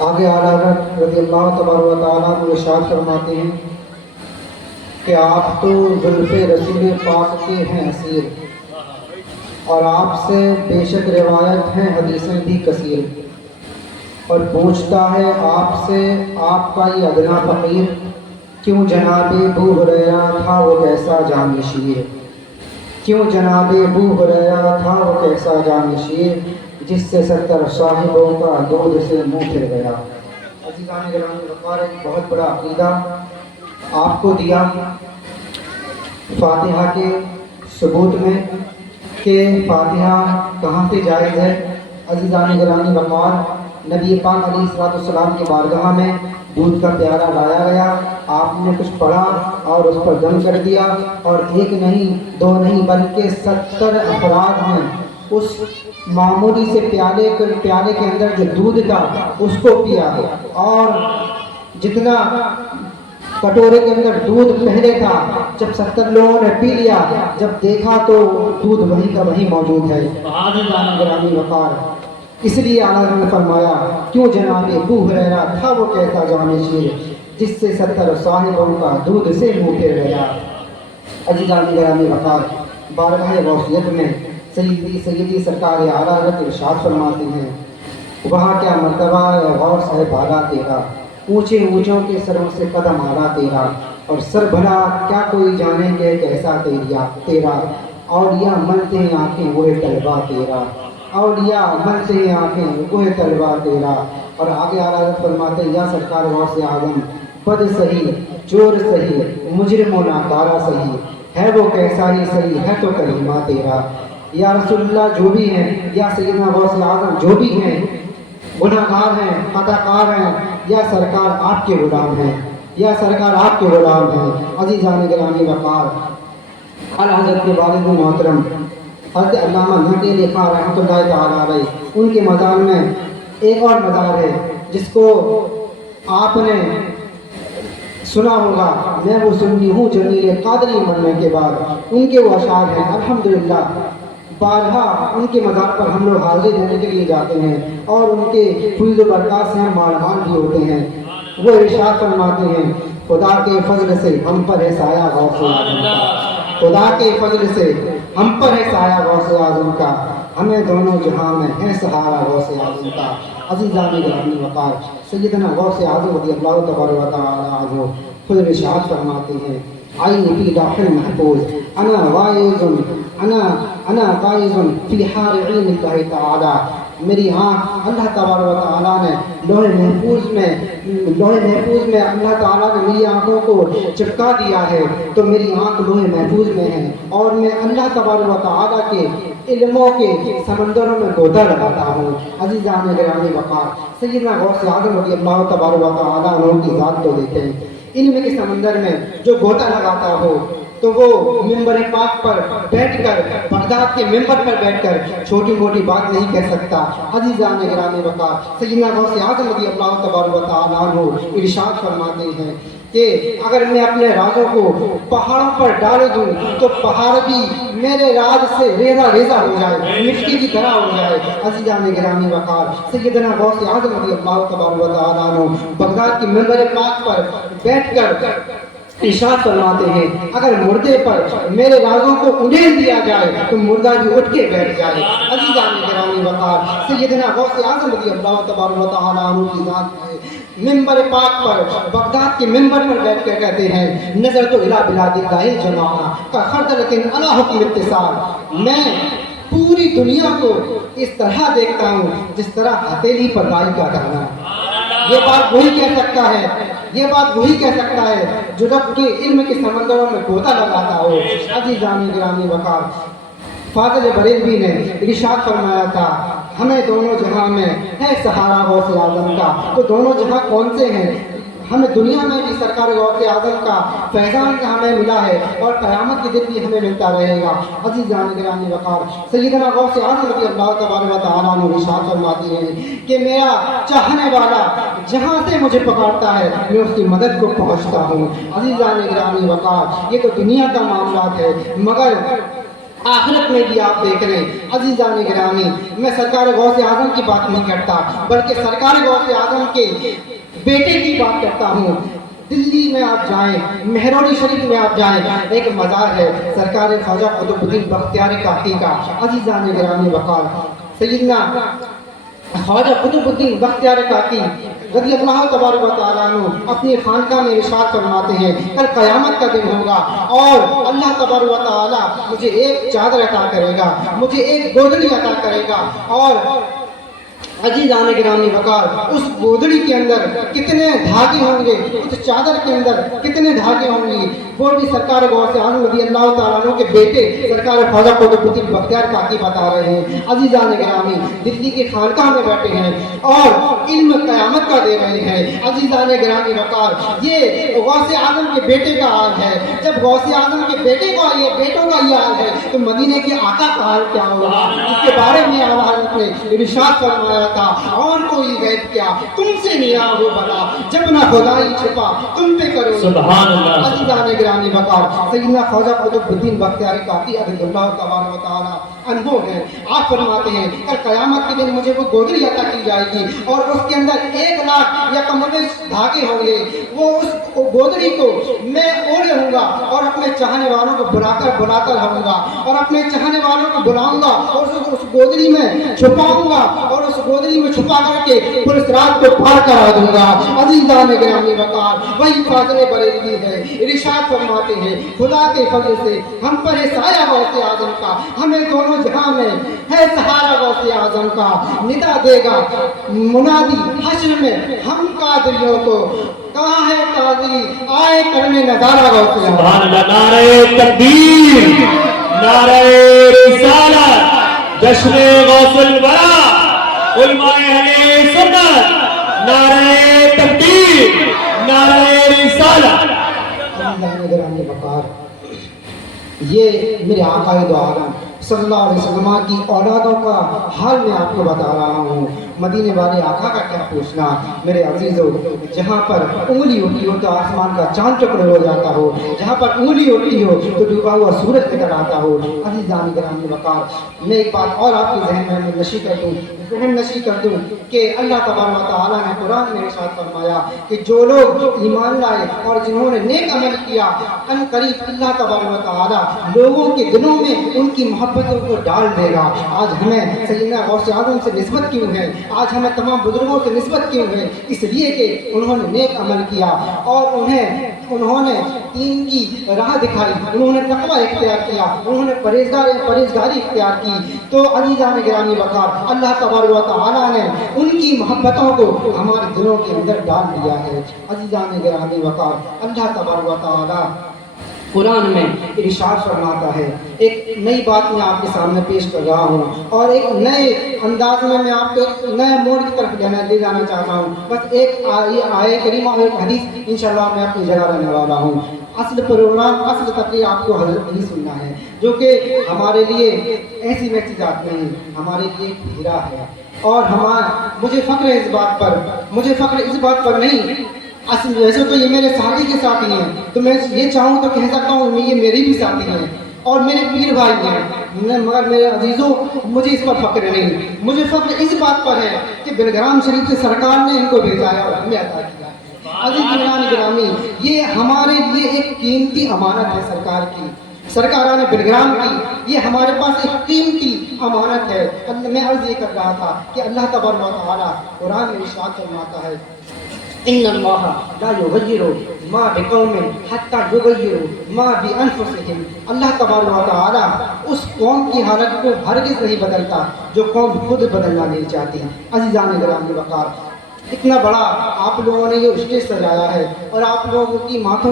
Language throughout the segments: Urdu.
آگے اعلیٰ حضرت رضی اللہ تبارک و تعالیٰ کو ارشاد فرماتے ہیں کہ آپ تو زلف رسول پاک کے ہیں اسیر، اور آپ سے بے شک روایت ہیں حدیثیں بھی کثیر، اور پوچھتا ہے آپ سے آپ کا یہ ادنا فقیر، کیوں جناب ابو ہریرہ تھا وہ کیسا جانشیر، کیوں جناب ابو ہریرہ تھا وہ کیسا جانشیر، جس سے 70 صاحبوں کا دودھ سے منہ پھر گیا۔ عزیزان گرامی وقار، ایک بہت بڑا عقیدہ آپ کو دیا فاتحہ کے ثبوت میں کہ فاتحہ کہاں سے جائز ہے۔ عزیزان گرامی وقار، نبی پاک علیہ السلام کی بارگاہ میں دودھ کا پیالہ لایا گیا، آپ نے کچھ پڑھا اور اس پر دم کر دیا، اور ایک نہیں دو نہیں بلکہ 70 افراد ہیں اس معمولی سے پیالے کے اندر جو دودھ تھا اس کو پیا، اور جتنا کٹورے کے اندر دودھ پہلے تھا جب 70 لوگوں نے پی لیا، جب دیکھا تو دودھ وہی کا وہی موجود ہے۔ عزیزان گرامی وقار، اس لیے اعلیٰ نے فرمایا کیوں جناب ابو ہریرہ تھا وہ کیسا جانشیر، جس سے 70 صاحبوں کا دودھ سے منہ پھر گیا۔ عزیزان گرامی وقار، بارگاہ غوثیت میں سیدی سرکار اعلیٰ حضرت ارشاد فرماتے ہیں، وہاں کیا مرتبہ ہے غوث ہے بالا تیرا، اونچے اونچوں کے سروں سے قدم آلا تیرا، اور سر بھلا کیا کوئی جانے کہ کیسا تیرا، اولیاء ملتے ہیں آنکھیں وہ طلبہ تیرا، اولیاء ملتے ہیں آنکھیں وہ طلبہ تیرا۔ اور آگے اعلیٰ حضرت فرماتے ہیں یا سرکار غوث اعظم، بد سہی چور سہی مجرم و ناکارہ سہی، ہے وہ کیسا ہی سہی ہے تو کریمہ تیرا۔ یا رسول اللہ جو بھی ہیں، یا سیدنا غوث اعظم جو بھی ہیں، گناہگار ہیں، خطا کار ہیں، یا سرکار آپ کے غلام ہیں، یا سرکار آپ کے غلام ہیں۔ عزیزان گرامی وقار، اعلیٰ حضرت کے والد محترم حضرت علامہ نعمت علی خان رحمۃ اللہ تعالیٰ علیہ، ان کے مزار میں ایک اور مزار ہے جس کو آپ نے سنا ہوگا، میں وہ سنی ہوں جمیل قادری مرنے کے بعد، ان کے وہ اشعار ہیں۔ الحمدللہ بارہا ان کے مزار پر ہم لوگ حاضری دینے کے لیے جاتے ہیں، اور ان کے فیض و برکات سے ہم مالامال بھی ہوتے ہیں۔ وہ ارشاد فرماتے ہیں خدا کے فضل سے ہم پر ہے سایہ غوث اعظم کا، خدا کے فضل سے ہم پر ہے سایہ غوث اعظم کا، ہمیں دونوں جہاں میں ہے سہارا غوث اعظم کا۔ عزیزان گرامی وقار، سیدنا غوث اعظم رضی اللہ تبارک و تعالی عنہ خود ارشاد فرماتے ہیں عینی فی لوح محفوظ انا غائز فی حار علم اللہ تعالی، میری آنکھ اللہ تبارک و تعالیٰ نے لوح محفوظ میں اللہ تعالیٰ نے میری آنکھوں کو چپکا دیا ہے، تو میری آنکھ لوح محفوظ میں ہے، اور میں اللہ تبارک و تعالیٰ کے علموں کے سمندروں میں گوتا لگاتا ہوں۔ عزیزان گرامی وقار، سیدنا غوث اعظم رضی اللہ تبارک و تعالیٰ عنہ کی ذات تو دیکھیں، علم کے سمندر میں جو گوتا لگاتا ہو تو وہ ممبر پاک پر بیٹھ کر، بغداد کے ممبر پر بیٹھ کر چھوٹی موٹی بات نہیں کہہ سکتا۔ عزیزان گرامی وقار، سیدنا غوث اعظم رضی اللہ تبارک و تعالیٰ عنہ ارشاد فرماتے ہیں کہ اگر میں اپنے رازوں کو پہاڑوں پر ڈال دوں تو پہاڑ بھی میرے راز سے ریزہ ریزہ ہو جائے، مٹی کی طرح ہو جائے۔ عزیزان گرامی وقار، سیدنا غوث اعظم رضی اللہ تبارک و تعالیٰ عنہ بغداد کے ممبر پاک پر بیٹھ کر ارشاد فرماتے ہیں اگر مردے پر میرے رازوں کو انڈیل دیا جائے تو مردہ بھی اٹھ کے بیٹھ جائے۔ عزیزان گرامی وقار، سیدنا غوث اعظم رضی اللہ تبارک و تعالیٰ عنہ کی ذات ہے ممبر پاک پر، بغداد کے ممبر پر بیٹھ کر کہتے ہیں نظر تو الہ بلاد اللہ جماعہ کا خردلۃ علی حکم اتصال، میں پوری دنیا کو اس طرح دیکھتا ہوں جس طرح ہتھیلی پر رائی کا دانا۔ یہ بات وہی کہہ سکتا ہے، یہ بات وہی کہہ سکتا ہے جو رب کے علم کے سمندروں میں گوتا لگاتا ہو۔ عزیزان گرامی وقار، فاضل بریلوی نے ارشاد فرمایا تھا ہمیں دونوں جہاں میں ہے سہارا غوث اعظم کا، تو دونوں جہاں کون سے ہیں؟ ہمیں دنیا میں بھی سرکار غوث اعظم کا فیضان ہمیں ملا ہے، اور قیامت کے دن بھی ہمیں ملتا رہے گا۔ عزیزان گرامی وقار، سیدنا غوث اعظم رضی اللہ تبارک و تعالیٰ عنہ ارشاد فرماتی ہیں کہ میرا چاہنے والا جہاں سے مجھے پکارتا ہے میں اس کی مدد کو پہنچتا ہوں۔ عزیزان گرامی وقار، یہ تو دنیا کا معاملات ہے، مگر آخرت میں بھی آپ دیکھ رہے ہیں۔ عزیزان گرامی، میں سرکار غوث اعظم کی بات نہیں کرتا بلکہ سرکار غوث اعظم کے بیٹے کی بات کرتا ہوں۔ دلی میں آپ جائیں، مہرولی شریف میں آپ جائیں، ایک مزار ہے سرکار خواجہ قطب الدین بختیار کاکی کا۔ عزیزان گرامی وقار، سیدنا خواجہ قطب الدین بختیار کاکی رضی اللہ تبارک و تعالیٰ عنہ اپنی خانقاہ میں ارشاد فرماتے ہیں کل قیامت کا دن ہوگا اور اللہ تبارک و تعالیٰ مجھے ایک چادر عطا کرے گا، مجھے ایک گودڑی عطا کرے گا، اور عزیزان گرامی وقار اس گودڑی کے اندر کتنے دھاگے ہوں گے، اس چادر کے اندر کتنے دھاگے ہوں گے، وہ بھی سرکار غوث اعظم رضی اللہ تعالیٰ عنہ کے بیٹے سرکار خواجہ قطب الدین بختیار کاکی بتا رہے ہیں۔ عزیزان گرامی، دلی کی خانقاہ میں بیٹھے ہیں اور علم قیامت کا دے رہے ہیں۔ عزیزان گرامی وقار، یہ غوث اعظم کے بیٹے کا حال ہے۔ جب غوث اعظم کے بیٹے کا یہ بیٹوں کا یہ حال ہے تو مدینے کے آقا کا حال کیا ہوگا؟ اس کے بارے میں حضرت نے ارشاد فرمایا تھا، اور کوئی غیب کیا تم سے نیا ہو بلا، جب نہ خدائی چھپا تم پہ کرو سبحان اللہ۔ عزیزان گرامی وقار، سیدنا خواجہ قطب الدین بختیار کاکی رضی اللہ تبارک و تعالیٰ عنہ ہیں، آپ فرماتے ہیں کل قیامت کے دن مجھے وہ گودڑی عطا کی جائے گی اور اس کے اندر 1,00,000 یا کم دھاگے ہوں گے، وہ اس گودڑی کو میں اوڑھے ہوں گا اور اپنے چاہنے والوں کو بلا کر ہوں گا اور اپنے چاہنے والوں کو بلاؤں گا اور اس گودڑی میں چھپاؤں گا اور اس گودڑی میں چھپا کر کے پولیس رات کو پار کرا دوں گا۔ عزیزان گرامی وقار، وہی فاضل بریلوی ہے، ارشاد فرماتے ہیں خدا کے فضل سے ہم پر ہے سایہ غوث اعظم کا، ہمیں دونوں جہاں میں ہے سہارا غوث اعظم کا، ندا دے گا منادی حشر میں ہم قادریوں کو، کہاں ہے قادری آئے کرنے نظارہ غوث اعظم۔ سبحان اللہ، نعرہ تکبیر، نعرہ رسالت، جشن غوث الورا، علماء اہل سنت، نعرہ تکبیر، نعرہ رسالت۔ عزیزان گرامی وقار، یہ میرے آقا دو عالم صلی اللہ علیہ وسلم کی اولادوں کا حال میں آپ کو بتا رہا ہوں۔ مدینے والے آقا کا کیا پوچھنا میرے عزیزوں، جہاں پر انگلی ہوتی ہو تو آسمان کا چاند ٹکڑے ہو جاتا ہو، جہاں پر انگلی ہوتی ہو تو ڈوبا ہوا سورج نکل آتا ہو۔ عزیزان گرامی وقار، میں ایک بات اور آپ کے ذہن میں نشی کر دوں کہ اللہ تبارک و تعالیٰ نے قرآن میں ارشاد فرمایا کہ جو لوگ ایمان لائے اور جنہوں نے نیک عمل کیا، ان قریب اللہ تبارک و تعالیٰ لوگوں کے دلوں میں ان کی محبتوں کو ڈال دے گا۔ آج ہمیں سیدنا غوث اعظم سے نسبت کیوں ہے؟ آج ہمیں تمام بزرگوں سے نسبت کیوں ہے؟ اس لیے کہ انہوں نے نیک عمل کیا اور انہوں نے دین کی راہ دکھائی، انہوں نے تقوی اختیار کیا، انہوں نے پرہیزگاری اختیار کی۔ تو عزیزان گرامی وقار، اللہ تبارک و تعالیٰ نے ان کی محبتوں کو ہمارے دلوں کے اندر ڈال دیا ہے۔ عزیزان گرامی وقار، اللہ تبارک و تعالیٰ قرآن میں ارشاد فرماتا ہے، ایک نئی بات میں آپ کے سامنے پیش کر رہا ہوں اور ایک نئے انداز میں آپ کو ایک نئے موڑ کی طرف لے جانا چاہتا ہوں۔ بس ایک آیے کریمہ اور ایک حدیث انشاءاللہ میں اپنی جگہ رہنے والا ہوں۔ اصل پروگرام، اصل تقریر آپ کو حضرت ہی سننا ہے، جو کہ ہمارے لیے ایسی ویسی بات نہیں، ہمارے لیے ایک ہیرا ہے اور مجھے فخر ہے اس بات پر نہیں، اصل ویسے تو یہ میرے ساتھی کے ساتھی ہیں تو میں یہ چاہوں تو کہہ سکتا ہوں یہ میری بھی ساتھی ہیں اور میرے پیر بھائی ہیں، مگر میرے عزیزوں مجھے اس پر فخر نہیں، مجھے فخر اس بات پر ہے کہ بلگرام شریف سے سرکار نے ان کو بھیجا ہے اور ہمیں عطا کیا ہے۔ عزیزان گرامی، یہ ہمارے لیے ایک قیمتی امانت ہے سرکار کی، سرکاران بلگرام کی، یہ ہمارے پاس ایک قیمتی امانت ہے۔ میں عرض یہ کر رہا تھا کہ اللہ تبارک و تعالیٰ قرآن میں ارشاد فرماتا ہے، ان اللہ لا یغیر ما بقوم حتی یغیروا ما بانفسہم۔ اللہ تبارک و تعالیٰ اس قوم کی حالت کو ہرگز نہیں بدلتا جو قوم خود بدلنا نہیں چاہتی۔ عزیزان گرامی وقار، اتنا بڑا آپ لوگوں نے یہ اسٹیج سجایا ہے اور آپ لوگوں کی ماتھے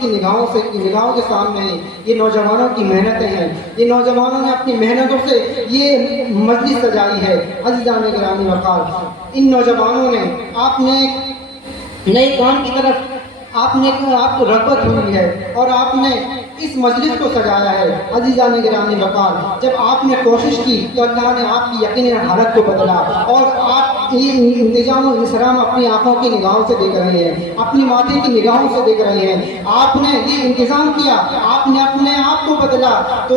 کی نگاہوں کے سامنے یہ نوجوانوں کی محنتیں ہیں، یہ نوجوانوں نے اپنی محنتوں سے یہ مجلس سجائی ہے۔ عزیزان گرامی وقار، ان نوجوانوں نے آپ نے نئے کام کی طرف آپ کو رغبت ہوئی ہے اور آپ نے اس مجلس کو سجایا ہے۔ عزیزان گرامی وقار، جب آپ نے کوشش کی تو اللہ نے آپ کی یقیناً حالت کو بدلا اور آپ یہ انتظام و انصرام اپنی آنکھوں کی نگاہوں سے دیکھ رہے ہیں، اپنی ماتھے کی نگاہوں سے دیکھ رہے ہیں۔ آپ نے یہ انتظام کیا، آپ نے اپنے آپ کو بدلا، تو